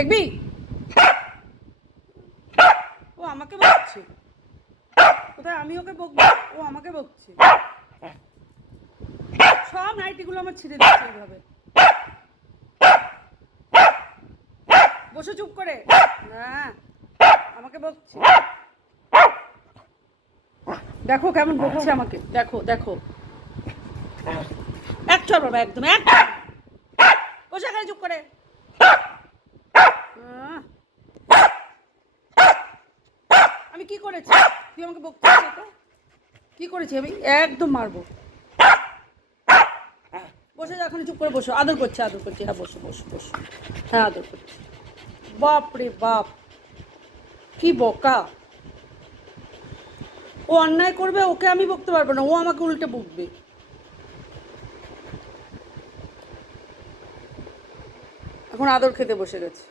দেখবি? ও আমাকে বকছে। কোথায় আমি ওকে বকবো, ও আমাকে বকছে। সব নাইটিগুলো আমার ছিঁড়ে দিচ্ছে এইভাবে। বসে চুপ করে। হ্যাঁ, আমাকে বকছে। দেখো কেমন বকছে আমাকে, দেখো দেখো। এক চড় বাবা, একদম এক। বসে এখানে চুপ করে। আমি কি করেছি? তুই আমাকে বকছিস তো? কি করেছি আমি? একদম মারবো। বসে যা, এখন চুপ করে বসো। আদর করছে, আদর করছে। হ্যাঁ বসো বসো বসো। হ্যাঁ আদর করছে। বাপ রে বাপ, কি বকা! ও অন্যায় করবে, ওকে আমি বকতে পারবো না, ও আমাকে উল্টে বকবে। এখন আদর খেতে বসে গেছে।